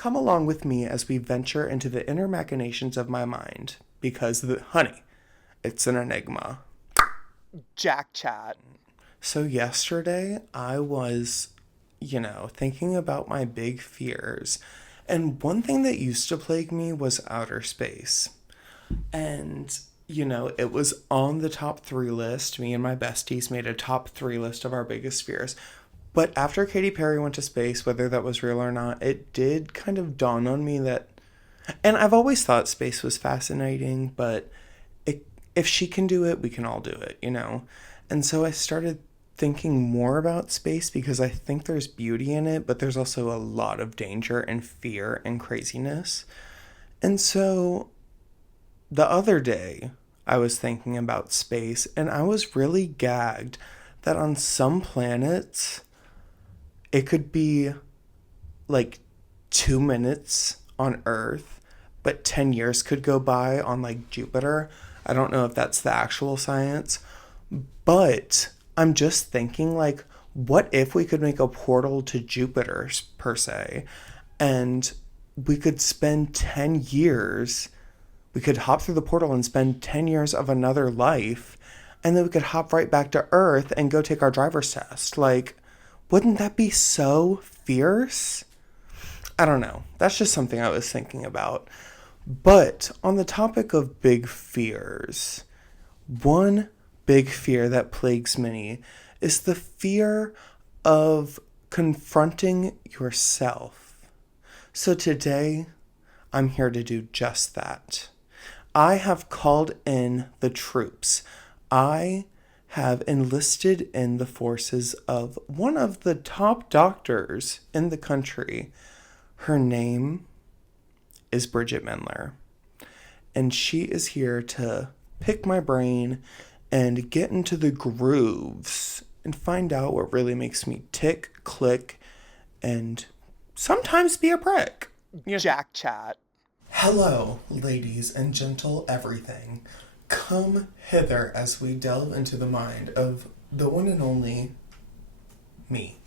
Come along with me as we venture into the inner machinations of my mind, because, honey, it's an enigma. Jackchat. So yesterday, I was, thinking about my big fears, and one thing that used to plague me was outer space. And, it was on the top 3 list. Me and my besties made a top 3 list of our biggest fears. But after Katy Perry went to space, whether that was real or not, it did kind of dawn on me that, and I've always thought space was fascinating, but if she can do it, we can all do it. And so I started thinking more about space because I think there's beauty in it, but there's also a lot of danger and fear and craziness. And so the other day, I was thinking about space, and I was really gagged that on some planets, it could be like 2 minutes on Earth, but 10 years could go by on like Jupiter. I don't know if that's the actual science, but I'm just thinking like, what if we could make a portal to Jupiter per se, and we could spend 10 years, we could hop through the portal and spend 10 years of another life, and then we could hop right back to Earth and go take our driver's test. Like, wouldn't that be so fierce? I don't know. That's just something I was thinking about. But on the topic of big fears, one big fear that plagues me is the fear of confronting yourself. So today, I'm here to do just that. I have called in the troops. I have enlisted in the forces of one of the top doctors in the country. Her name is Bridget Mendler. And she is here to pick my brain and get into the grooves and find out what really makes me tick, click, and sometimes be a prick. Jackchat. Hello, ladies and gentle everything. Come hither as we delve into the mind of the one and only me.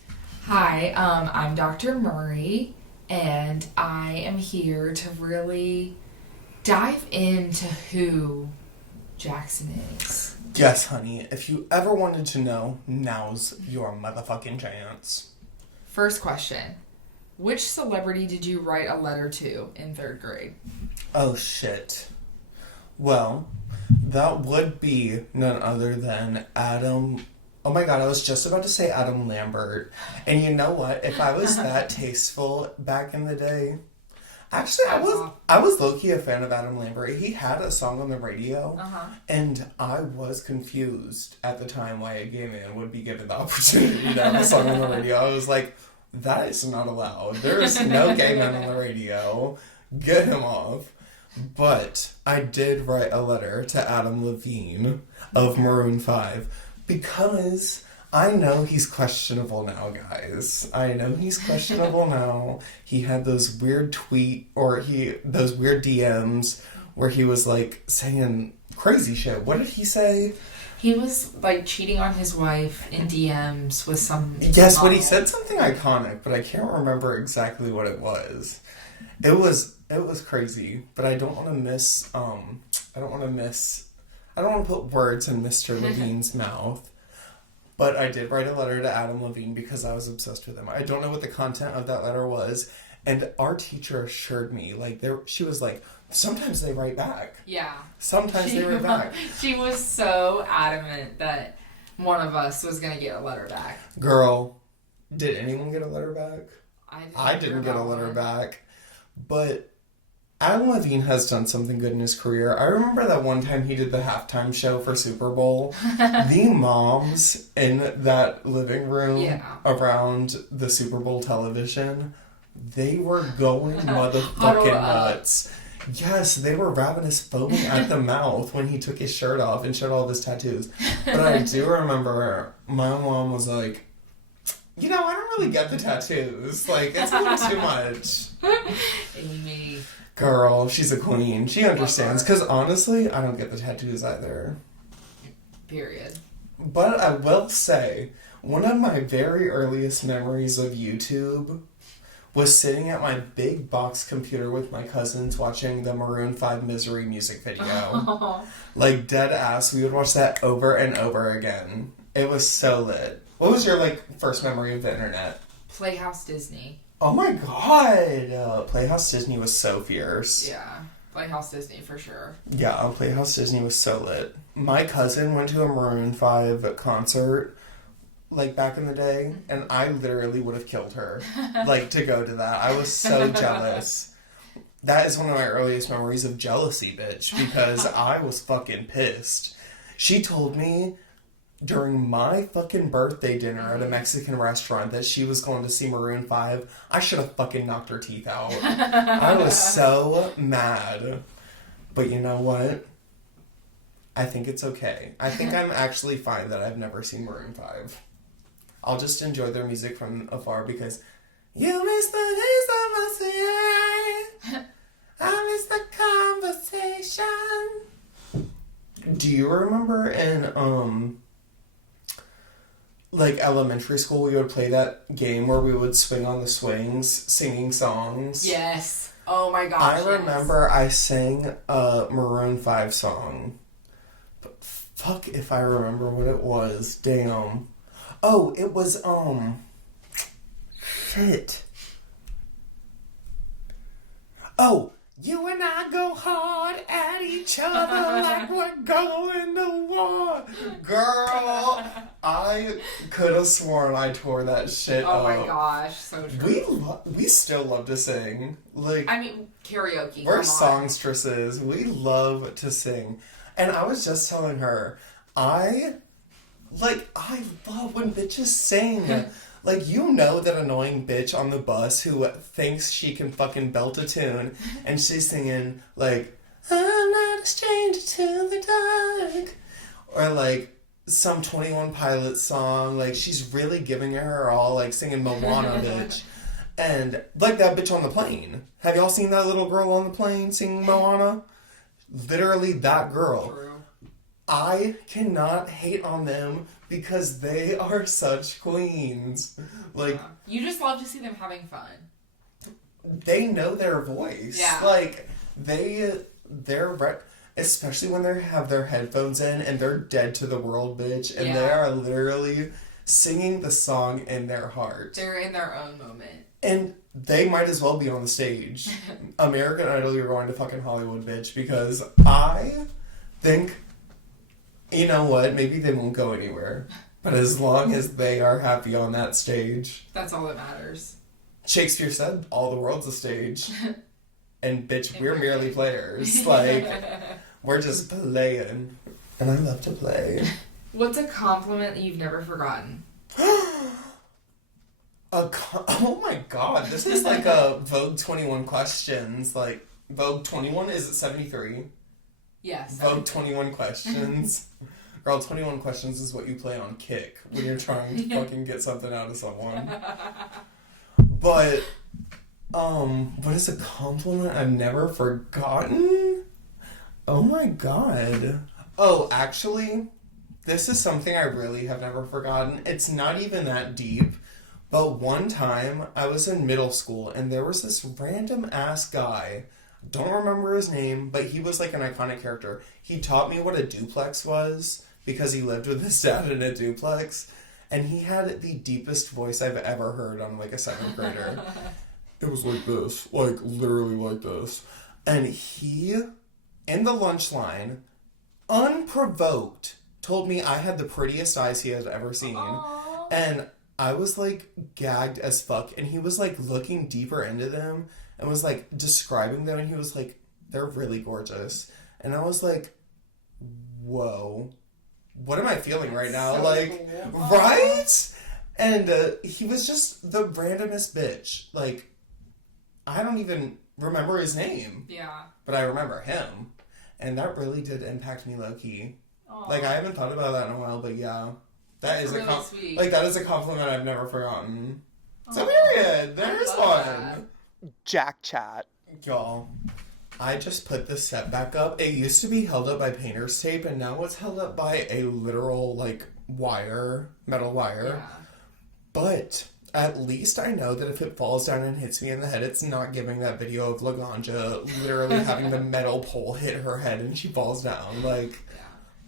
Hi, I'm Dr. Murray, and I am here to really dive into who Jackson is. Yes, honey. If you ever wanted to know, now's your motherfucking chance. First question. Which celebrity did you write a letter to in 3rd grade? Oh, shit. Well, that would be none other than Adam. Oh my god, I was just about to say Adam Lambert. And you know what? If I was that tasteful back in the day, actually, I was low-key a fan of Adam Lambert. He had a song on the radio, and I was confused at the time why a gay man would be given the opportunity to have a song on the radio. I was like, that is not allowed. There is no gay man on the radio. Get him off. But I did write a letter to Adam Levine of Maroon 5 because I know he's questionable now, guys. I know he's questionable now. He had those weird those weird DMs where he was like saying crazy shit. What did he say? He was like cheating on his wife in DMs with some... Yes, but he said something iconic, but I can't remember exactly what it was. It was crazy, but I don't want to put words in Mr. Levine's mouth. But I did write a letter to Adam Levine because I was obsessed with him. I don't know what the content of that letter was, and our teacher assured me, she was like, sometimes they write back. Yeah. Sometimes they write back. She was so adamant that one of us was going to get a letter back. Girl, did anyone get a letter back? I didn't get a letter back. But Adam Levine has done something good in his career. I remember that one time he did the halftime show for Super Bowl. The moms in that living room around the Super Bowl television, they were going motherfucking nuts. Yes, they were ravenous, foaming at the mouth when he took his shirt off and showed all of his tattoos. But I do remember my mom was like, I don't really get the tattoos. Like, it's a little too much. Amy. Girl, she's a queen. She understands. Because honestly, I don't get the tattoos either. Period. But I will say, one of my very earliest memories of YouTube was sitting at my big box computer with my cousins watching the Maroon 5 Misery music video. Like, dead ass, we would watch that over and over again. It was so lit. What was your, like, first memory of the internet? Playhouse Disney. Oh my god! Playhouse Disney was so fierce. Yeah, Playhouse Disney for sure. Yeah, Playhouse Disney was so lit. My cousin went to a Maroon 5 concert, like, back in the day, and I literally would have killed her, like, to go to that. I was so jealous. That is one of my earliest memories of jealousy, bitch, because I was fucking pissed. She told me during my fucking birthday dinner at a Mexican restaurant that she was going to see Maroon 5. I should have fucking knocked her teeth out. I was so mad. But you know what? I think it's okay. I think I'm actually fine that I've never seen Maroon 5. I'll just enjoy their music from afar because you miss the days of my I miss the conversation. Do you remember in like elementary school we would play that game where we would swing on the swings singing songs? Yes. Oh my gosh. I remember I sang a Maroon 5 song. But fuck if I remember what it was. Damn. Oh, it was shit. Oh, you and I go hard at each other like we're going to war. Girl, I could have sworn I tore that shit up. Oh my gosh, so true. We still love to sing. Like, I mean, karaoke. we're songstresses. We love to sing. And I was just telling her, I love when bitches sing. Like, you know that annoying bitch on the bus who thinks she can fucking belt a tune, and she's singing, like, I'm not a stranger to the dark. Or, like, some 21 Pilots song. Like, she's really giving it her all, like, singing Moana, bitch. And, like, that bitch on the plane. Have y'all seen that little girl on the plane singing Moana? Literally that girl. True. I cannot hate on them because they are such queens. Like, you just love to see them having fun. They know their voice. Yeah. Like, especially when they have their headphones in and they're dead to the world, bitch, and they are literally singing the song in their heart. They're in their own moment. And they might as well be on the stage. American Idol, you're going to fucking Hollywood, bitch, because I think, you know what, maybe they won't go anywhere. But as long as they are happy on that stage. That's all that matters. Shakespeare said, all the world's a stage. And bitch, we're merely players. Like, we're just playing. And I love to play. What's a compliment that you've never forgotten? Oh my god, this is like a Vogue 21 questions. Like, Vogue 21, is it 73? Yes. Vogue 21 questions. Girl, 21 questions is what you play on Kick when you're trying to fucking get something out of someone. But, what is a compliment I've never forgotten? Oh my god. Oh, actually, this is something I really have never forgotten. It's not even that deep. But one time, I was in middle school, and there was this random-ass guy. Don't remember his name, but he was like an iconic character. He taught me what a duplex was, because he lived with his dad in a duplex. And he had the deepest voice I've ever heard on, like, a 7th grader. It was like this. Like, literally like this. And he, in the lunch line, unprovoked, told me I had the prettiest eyes he had ever seen. Aww. And I was, like, gagged as fuck, and he was, like, looking deeper into them, and was, like, describing them, and he was, like, they're really gorgeous. And I was, like, whoa, what am I feeling right now? So like, cool. right? And he was just the randomest bitch. Like, I don't even remember his name. Yeah. But I remember him. And that really did impact me low-key. Aww. Like, I haven't thought about that in a while, but yeah. That's really sweet. Like, that is a compliment I've never forgotten. So, Aww. period. There's one. That. Jackchat. Y'all, I just put the set back up. It used to be held up by painter's tape, and now it's held up by a literal, like, wire, metal wire. Yeah. But At least I know that if it falls down and hits me in the head, it's not giving that video of Laganja literally having the metal pole hit her head and she falls down. Like, Yeah.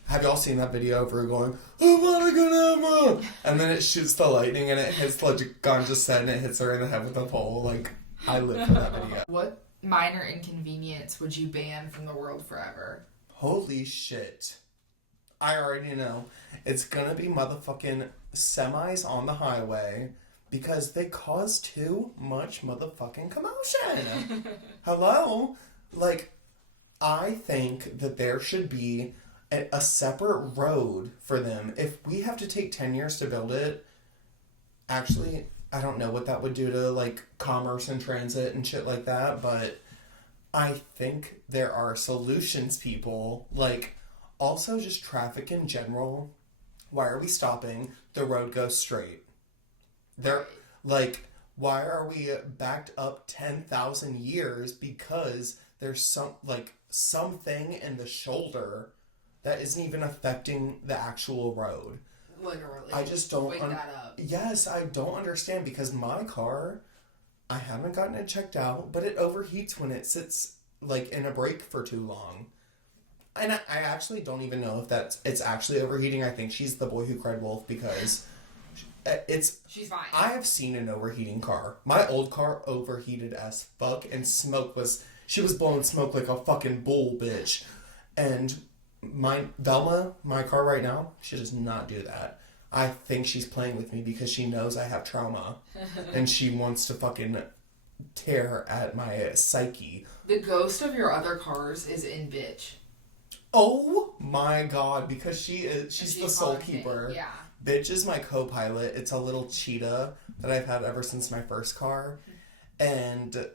have y'all seen that video of her going, "Oh my god," and then it shoots the lightning and it hits Laganja's head and it hits her in the head with the pole? Like, I live for that video. What minor inconvenience would you ban from the world forever? Holy shit. I already know. It's gonna be motherfucking semis on the highway because they cause too much motherfucking commotion. Hello? Like, I think that there should be a separate road for them. If we have to take 10 years to build it, actually, I don't know what that would do to, like, commerce and transit and shit like that, but I think there are solutions, people. Like, also just traffic in general. Why are we stopping? The road goes straight. There, like, why are we backed up 10,000 years because there's something in the shoulder that isn't even affecting the actual road? Literally. I just don't... Wake that up. Yes, I don't understand because my car, I haven't gotten it checked out, but it overheats when it sits, like, in a brake for too long. And I actually don't even know if it's actually overheating. I think she's the boy who cried wolf because She's fine. I have seen an overheating car. My old car overheated as fuck and she was blowing smoke like a fucking bull, bitch. And Velma, my car right now, she does not do that. I think she's playing with me because she knows I have trauma and she wants to fucking tear at my psyche. The ghost of your other cars is in bitch. Oh my god, because she's the soul keeper. Yeah. Bitch is my co-pilot. It's a little cheetah that I've had ever since my first car. And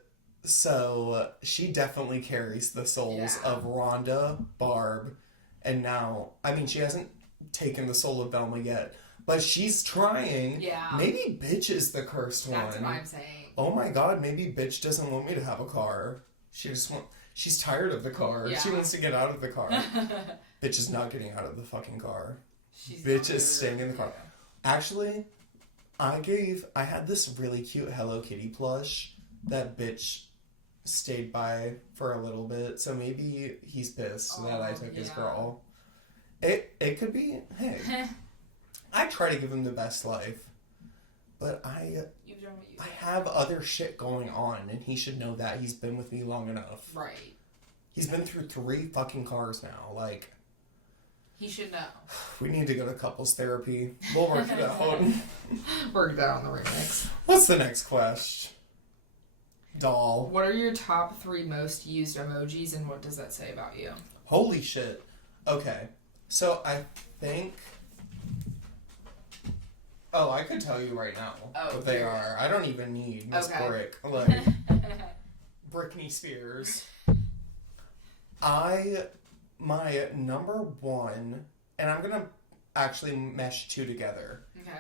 so she definitely carries the souls of Rhonda, Barb, and now, I mean, she hasn't taken the soul of Velma yet, but she's trying. Yeah. Maybe bitch is the cursed one. That's what I'm saying. Oh my god, maybe bitch doesn't want me to have a car. She's tired of the car. Yeah. She wants to get out of the car. Bitch is not getting out of the fucking car. She's Bitch is staying in the car. Actually, I had this really cute Hello Kitty plush that bitch stayed by for a little bit, so maybe he's pissed that I took his girl. It could be, hey. I try to give him the best life, but I have other shit going on, and he should know that. He's been with me long enough. Right. He's been through 3 fucking cars now, like... He should know. We need to go to couples therapy. We'll work it out. Work that on the remix. What's the next question? Doll. What are your top 3 most used emojis, and what does that say about you? Holy shit. Okay. So I think... Oh, I could tell you right now what they are. I don't even need Miss Brick. Like, Britney Spears. My number 1, and I'm gonna actually mesh 2 together. Okay.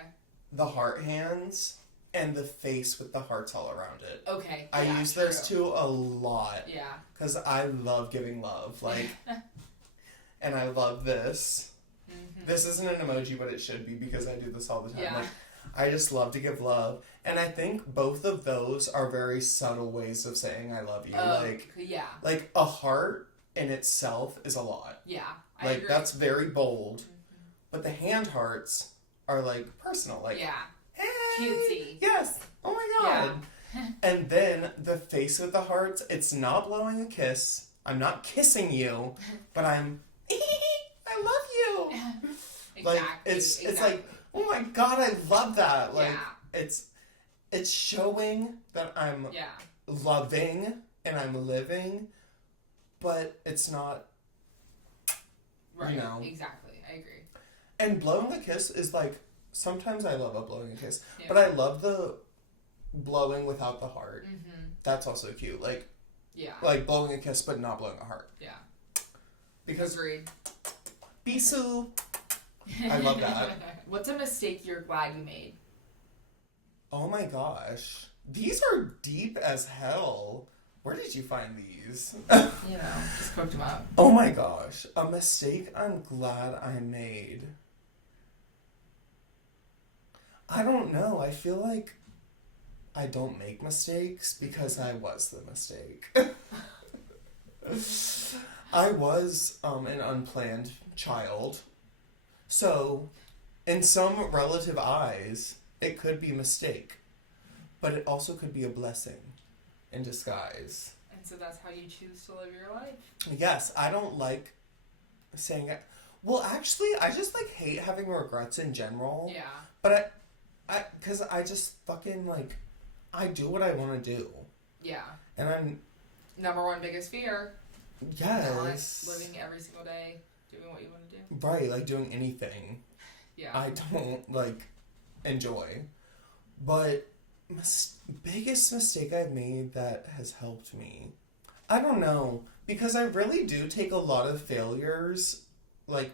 The heart hands and the face with the hearts all around it. Okay. I use those 2 a lot. Yeah. Because I love giving love. Like, and I love this. Mm-hmm. This isn't an emoji, but it should be because I do this all the time. Yeah. Like, I just love to give love. And I think both of those are very subtle ways of saying I love you. Like a heart in itself is a lot. Yeah, I agree. That's very bold. Mm-hmm. But the hand hearts are like personal. Like, hey, cutesy. Yes. Oh my god. Yeah. And then the face with the hearts, it's not blowing a kiss. I'm not kissing you, but I'm I love you. Exactly. Like it's like, oh my god, I love that. Like it's showing that I'm loving and I'm living. But it's not, right, you know. Exactly, I agree. And blowing a kiss is like, sometimes I love a blowing a kiss, but I love the blowing without the heart. Mm-hmm. That's also cute. Like, like blowing a kiss but not blowing a heart. Yeah. Because, agreed. Bisou. I love that. What's a mistake you're glad you made? Oh my gosh. These are deep as hell. Where did you find these? Just cooked them up. Oh my gosh. A mistake I'm glad I made. I don't know. I feel like I don't make mistakes because I was the mistake. I was an unplanned child. So, in some relative eyes, it could be a mistake. But it also could be a blessing in disguise. And so that's how you choose to live your life? Yes, I don't like saying it. Well, actually, I just, like, hate having regrets in general. Yeah. But because I just fucking, like, I do what I want to do. Yeah. And I'm... Number one biggest fear. Yes. Not living every single day, doing what you want to do. Right, like, doing anything. Yeah. I don't, like, enjoy. But biggest mistake I've made that has helped me, I don't know, because I really do take a lot of failures, like,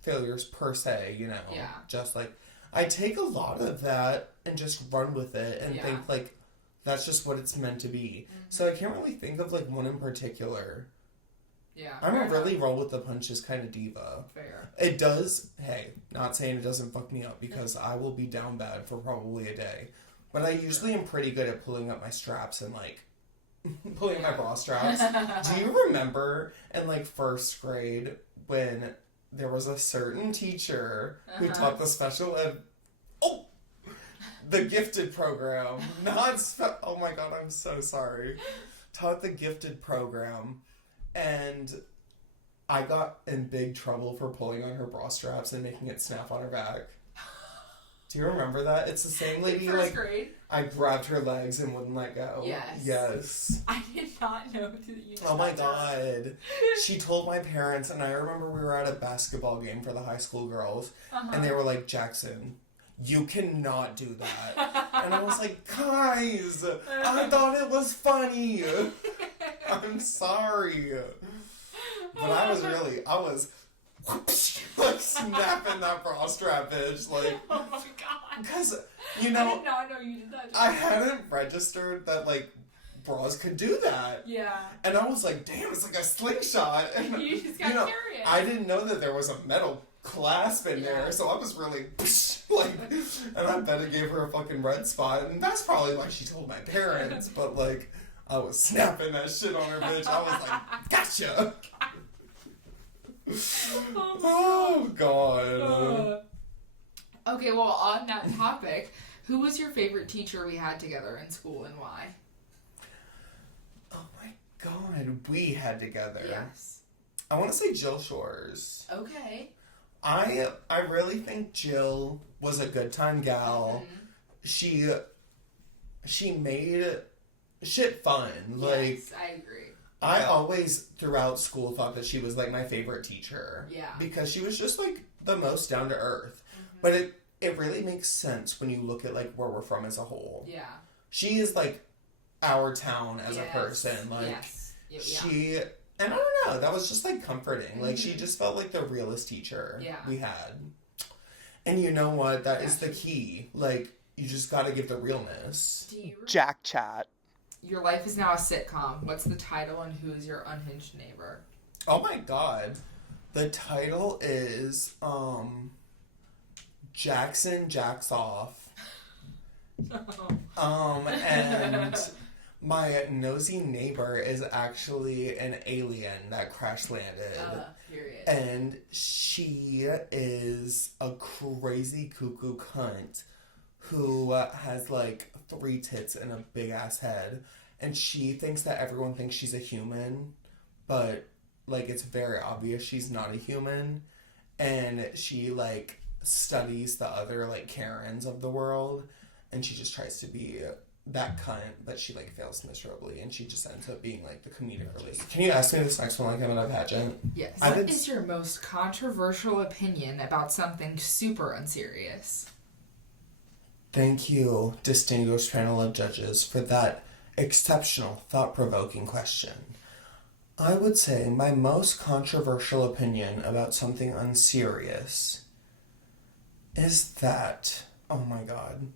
failures per se, you know. Yeah. Just, like, I take a lot of that and just run with it and think, like, that's just what it's meant to be. Mm-hmm. So I can't really think of, like, one in particular. Yeah. I'm a really roll with the punches kind of diva. Fair. It does, hey, not saying it doesn't fuck me up, because I will be down bad for probably a day. But I usually am pretty good at pulling up my straps and, like, pulling my bra straps. Do you remember in, like, first grade when there was a certain teacher who taught the special ed... Oh! The gifted program. Oh my god, I'm so sorry. Taught the gifted program. And I got in big trouble for pulling on her bra straps and making it snap on her back. Do you remember that? It's the same lady, First like, grade? I grabbed her legs and wouldn't let go. Yes. Yes. I did not know that you Oh my god. She told my parents, and I remember we were at a basketball game for the high school girls, and they were like, Jackson, you cannot do that. And I was like, guys, I thought it was funny. I'm sorry. But I was like snapping that bra strap, bitch. Like, oh my god. Because, you know, I did not know you did that. I hadn't registered that, like, bras could do that. Yeah. And I was like, damn, it's like a slingshot. And, you just got curious. I didn't know that there was a metal clasp in there, so I was really, like, and I bet it gave her a fucking red spot, and that's probably why she told my parents, but, like, I was snapping that shit on her, bitch. I was like, gotcha! Oh, God. Okay, well, on that topic, who was your favorite teacher we had together in school and why? Oh my god, we had together. Yes. I want to say Jill Shores. Okay. I really think Jill was a good time gal. Mm-hmm. She made shit fun. Yes, I agree. I always, throughout school, thought that she was, like, my favorite teacher. Yeah. Because she was just, like, the most down to earth. Mm-hmm. But it really makes sense when you look at, like, where we're from as a whole. Yeah. She is, like, our town as a person. Like, she... And I don't know, that was just, like, comforting. Mm-hmm. Like, she just felt like the realest teacher we had. And you know what? That is the key. Like, you just gotta give the realness. Jackchat. Your life is now a sitcom. What's the title and who is your unhinged neighbor? Oh my god. The title is, Jackson Jacks Off. And my nosy neighbor is actually an alien that crash landed. Period. And she is a crazy cuckoo cunt who has, like, 3 tits and a big-ass head. And she thinks that everyone thinks she's a human, but, like, it's very obvious she's not a human. And she, like, studies the other, like, Karens of the world, and she just tries to be that cunt, but she, like, fails miserably, and she just ends up being, like, the comedic relief. Can you ask me this next one like I'm in a pageant? Yes. What is your most controversial opinion about something super unserious? Thank you, distinguished panel of judges, for that exceptional, thought-provoking question. I would say my most controversial opinion about something unserious is that... Oh my god.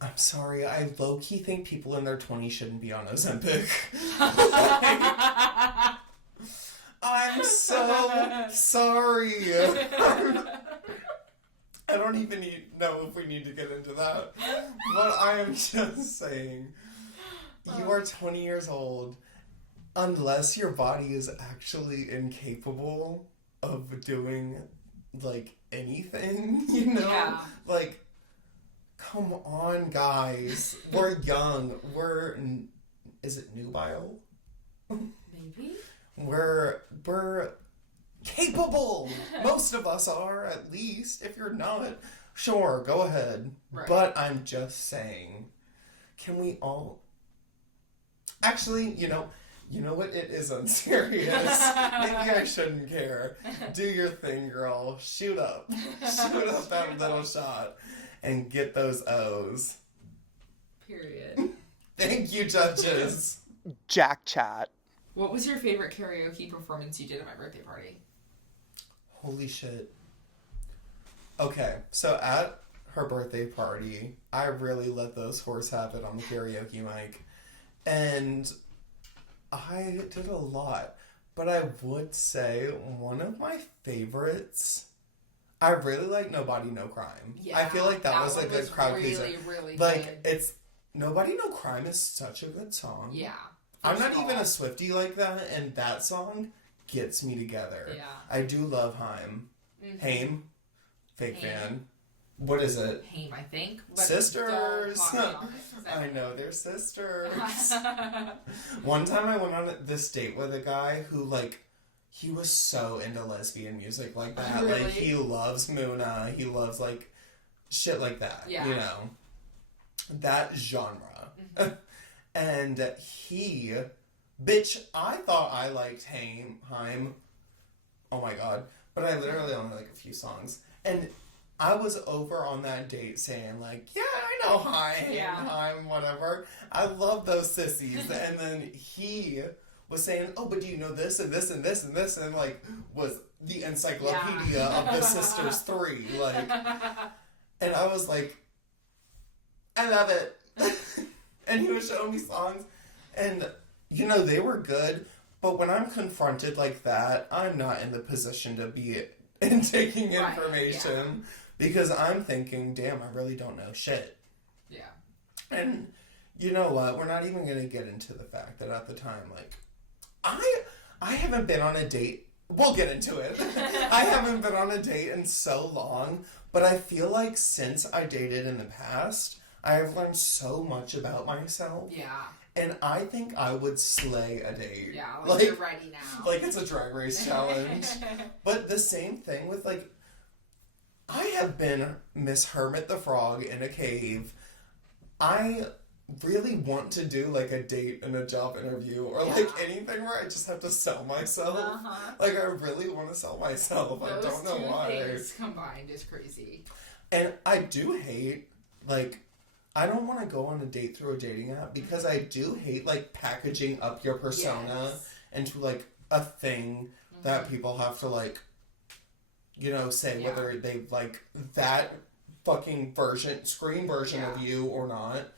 I'm sorry, I low-key think people in their 20s shouldn't be on Ozempic. I'm so sorry. And don't even know if we need to get into that. But I am just saying, you are 20 years old. Unless your body is actually incapable of doing, like, anything, you know? Yeah. Like, come on, guys. We're young. Is it nubile? Maybe? We're capable. Most of us are, at least. If you're not, sure, go ahead. Right. But I'm just saying, can we all... Actually, you know what? It is unserious. Maybe I shouldn't care. Do your thing, girl. Shoot up. Shoot up that little shot. And get those O's. Period. Thank you, judges. Jackchat. What was your favorite karaoke performance you did at my birthday party? Holy shit. Okay, so at her birthday party, I really let those whores have it on the karaoke mic. And I did a lot. But I would say one of my favorites... I really like Nobody No Crime. Yeah, I feel like that was a good crowd pleaser. Really Like, good. it's... Nobody No Crime is such a good song. Yeah. I'm not even a Swiftie like that, and that song gets me together. Yeah. I do love Haim. Mm-hmm. Haim? Fake Haim. fan. What is it? Haim, I think. But Sisters! don't talk me on it, 'cause I know, they're sisters. One time I went on this date with a guy who, like, he was so into lesbian music like that. Really? Like, he loves Muna. He loves, like, shit like that. Yeah. You know? That genre. Mm-hmm. And bitch, I thought I liked Haim. Oh my god. But I literally only like a few songs. And I was over on that date saying, like, yeah, I know Haim, whatever. I love those sissies. And then he was saying, oh, but do you know this and this and this and this? And, like, was the encyclopedia of the Sisters 3. Like, and I was like, I love it. And he was showing me songs. And, you know, they were good. But when I'm confronted like that, I'm not in the position to be in taking information. Right, yeah. Because I'm thinking, damn, I really don't know shit. Yeah. And you know what? We're not even going to get into the fact that at the time, like, I haven't been on a date. We'll get into it. I haven't been on a date in so long. But I feel like since I dated in the past, I have learned so much about myself. Yeah. And I think I would slay a date. Yeah, like you're ready now. Like it's a drag race challenge. But the same thing with, like, I have been Miss Hermit the Frog in a cave. I really want to do, like, a date and a job interview or, like, anything where I just have to sell myself. Uh-huh. Like, I really want to sell myself. Those I don't know why. Those two things combined is crazy. And I do hate, like, I don't want to go on a date through a dating app because I do hate, like, packaging up your persona into, like, a thing that people have to, like, you know, say whether they like that fucking screen version of you or not.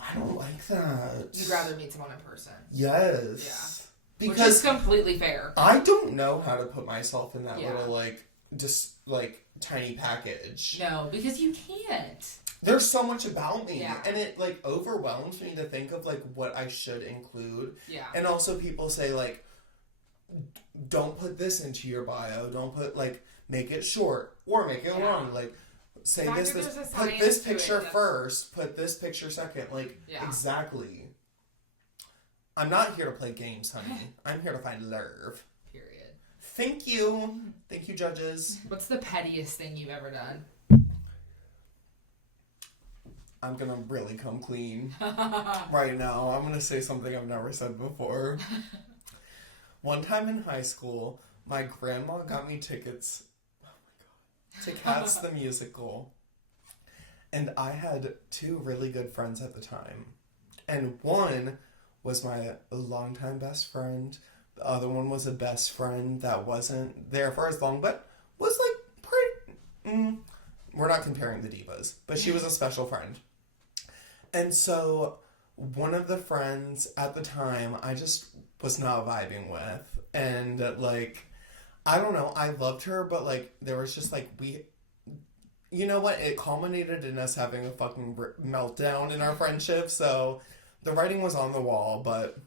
I don't like that. You'd rather meet someone in person. Yes. Yeah. Because which is completely fair. I don't know how to put myself in that little, like, just, like, tiny package. No, because you can't. There's so much about me. Yeah. And it, like, overwhelms me to think of, like, what I should include. Yeah. And also people say, like, don't put this into your bio. Don't put, like, make it short or make it long. Like, say this, put this picture first, put this picture second. Like, exactly. I'm not here to play games, honey. I'm here to find love. Period. Thank you. Thank you, judges. What's the pettiest thing you've ever done? I'm gonna really come clean right now. I'm gonna say something I've never said before. One time in high school, my grandma got me tickets to Cats the Musical. And I had two really good friends at the time. And one was my longtime best friend. The other one was a best friend that wasn't there for as long, but was, like, pretty... we're not comparing the divas, but she was a special friend. And so one of the friends at the time I just was not vibing with. And, like, I don't know, I loved her, but, like, there was just, like, you know what? It culminated in us having a fucking meltdown in our friendship, so the writing was on the wall, but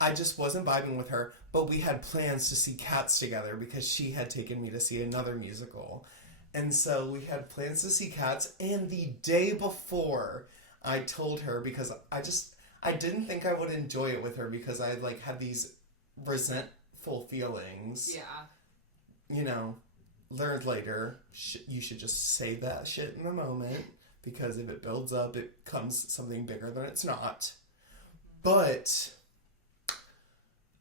I just wasn't vibing with her. But we had plans to see Cats together because she had taken me to see another musical. And so we had plans to see Cats, and the day before, I told her, because I didn't think I would enjoy it with her because I, like, had these resentful feelings. Yeah. You know, learned later, you should just say that shit in the moment, because if it builds up, it becomes something bigger than it's not. But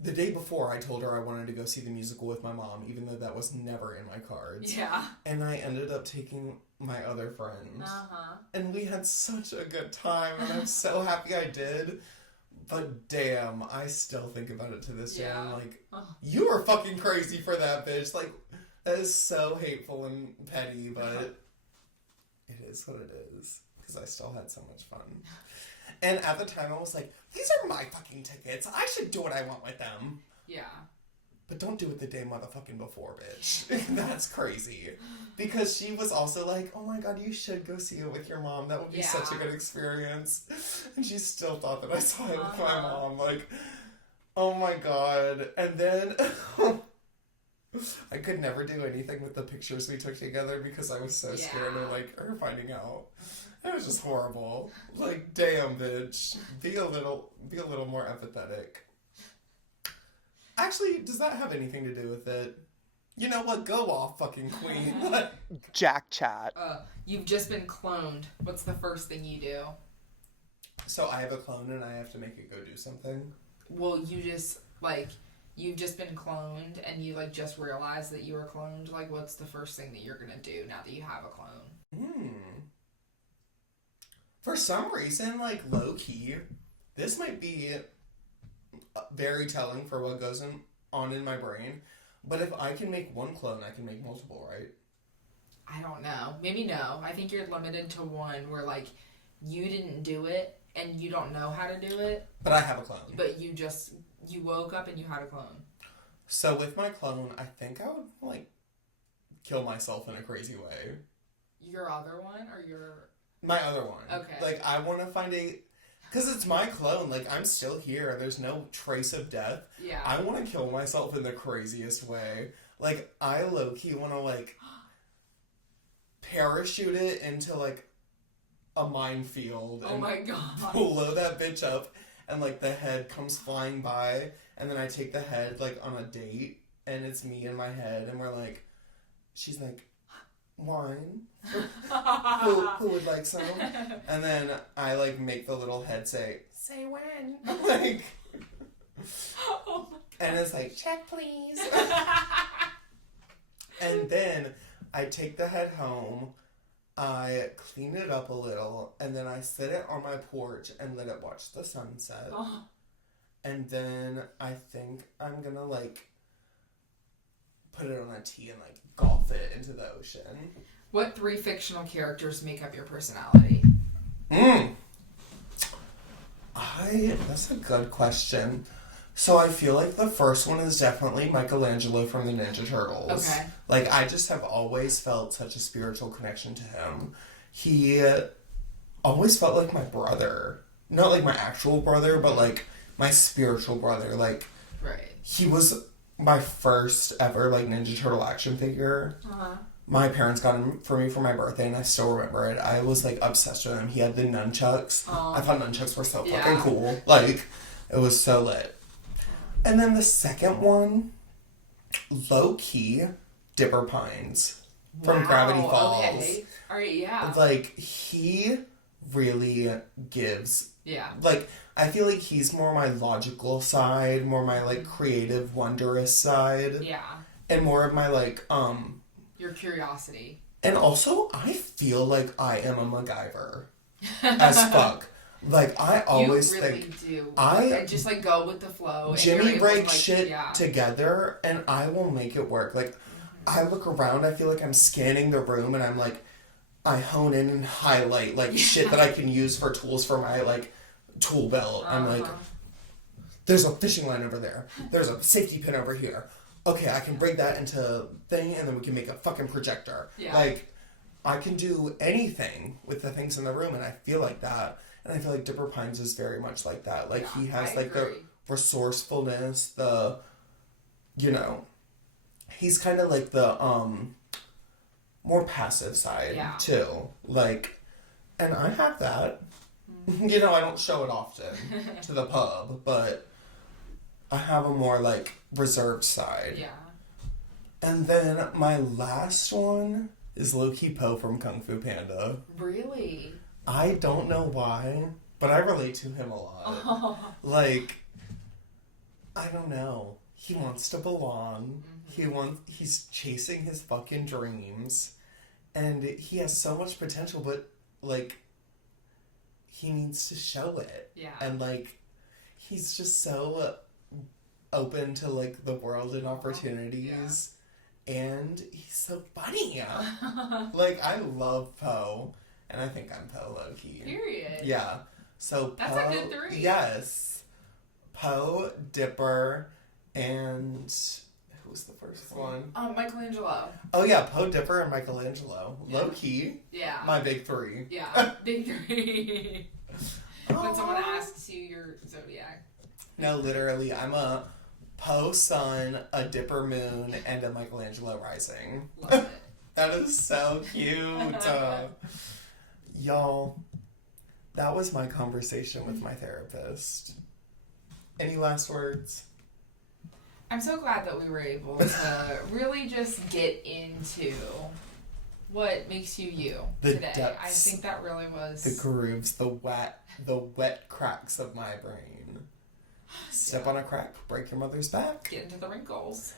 the day before, I told her I wanted to go see the musical with my mom, even though that was never in my cards. Yeah. And I ended up taking my other friend. Uh-huh. And we had such a good time, and I'm so happy I did. But damn, I still think about it to this day. I'm like, you were fucking crazy for that, bitch. Like, that is so hateful and petty, but it is what it is. Because I still had so much fun. And at the time, I was like, these are my fucking tickets. I should do what I want with them. Yeah. But don't do it the day motherfucking before, bitch. That's crazy. Because she was also like, oh my god, you should go see it with your mom. That would be such a good experience. And she still thought that I saw it with my mom. Like, oh my god. And then I could never do anything with the pictures we took together because I was so scared of, like, her finding out. It was just horrible. Like, damn, bitch. Be a little more empathetic. Actually, does that have anything to do with it? You know what? Go off, fucking queen. Jackchat. You've just been cloned. What's the first thing you do? So I have a clone and I have to make it go do something? Well, you've just been cloned and you, like, just realized that you were cloned. Like, what's the first thing that you're gonna do now that you have a clone? For some reason, like, low-key, this might be very telling for what goes on in my brain. But if I can make one clone, I can make multiple, right? I don't know. Maybe no. I think you're limited to one where, like, you didn't do it and you don't know how to do it. But I have a clone. But you woke up and you had a clone. So with my clone, I think I would, like, kill myself in a crazy way. Your other one or your... My other one. Okay. Like, I want to find because it's my clone. Like, I'm still here. There's no trace of death. Yeah. I want to kill myself in the craziest way. Like, I low-key want to, like, parachute it into, like, a minefield. Oh my god. Blow that bitch up. And, like, the head comes flying by. And then I take the head, like, on a date. And it's me in my head. And we're like... She's like... Wine? who would like some? And then I, like, make the little head say when. Like, oh my and it's like, check please. And then I take the head home, I clean it up a little, and then I sit it on my porch and let it watch the sunset. Oh. And then I think I'm gonna, like, put it on a tee and, like, golf it into the ocean. What 3 fictional characters make up your personality? That's a good question. So I feel like the first one is definitely Michelangelo from the Ninja Turtles. Okay. Like, I just have always felt such a spiritual connection to him. He always felt like my brother. Not like my actual brother, but, like, my spiritual brother. Like, right. He was my first ever, like, Ninja Turtle action figure. My parents got him for me for my birthday, and I still remember it. I was, like, obsessed with him. He had the nunchucks. I thought nunchucks were so fucking cool. Like, it was so lit. And then the second one, low-key, Dipper Pines from Gravity Falls. Okay. All right, yeah. Like, he really gives... Yeah. Like, I feel like he's more my logical side, more my, like, creative, wondrous side. Yeah. And more of my, like, your curiosity. And also, I feel like I am a MacGyver. As fuck. Like, I always you really think... do. I just, like, go with the flow. Jimmy break shit together, and I will make it work. Like, I look around, I feel like I'm scanning the room, and I'm like... I hone in and highlight, like, shit that I can use for tools for my, like, tool belt. I'm like, there's a fishing line over there. There's a safety pin over here. Okay, I can break that into thing, and then we can make a fucking projector. Yeah. Like, I can do anything with the things in the room, and I feel like that. And I feel like Dipper Pines is very much like that. Like, he has, like, the resourcefulness, the, you know, he's kind of like the, more passive side, too. Like, and I have that. You know, I don't show it often to the pub, but I have a more, like, reserved side. Yeah. And then my last one is low-key Po from Kung Fu Panda. Really? I don't know why, but I relate to him a lot. Oh. Like, I don't know. He wants to belong. He's chasing his fucking dreams. And he has so much potential, but, like, he needs to show it. Yeah. And, like, he's just so open to, like, the world and opportunities. Yeah. And he's so funny. Like, I love Poe. And I think I'm Poe low-key. Period. Yeah. So that's Poe, a good three. Yes. Poe, Dipper, and who was the first one? Michelangelo. Oh yeah, Poe, Dipper, and Michelangelo. Yeah. Low-key. Yeah. My big three. Yeah, big three. When someone asks you your zodiac. No, literally, I'm a Poe sun, a Dipper moon, and a Michelangelo rising. Love it. That is so cute. Y'all, that was my conversation with my therapist. Any last words? I'm so glad that we were able to really just get into what makes you you today. Depths, I think that really was the grooves, the wet cracks of my brain. Step on a crack, break your mother's back. Get into the wrinkles.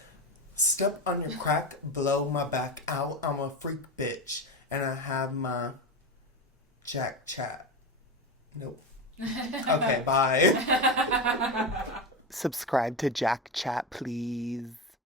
Step on your crack, blow my back out. I'm a freak bitch, and I have my Jackchat. Nope. Okay, bye. Subscribe to Jackchat, please.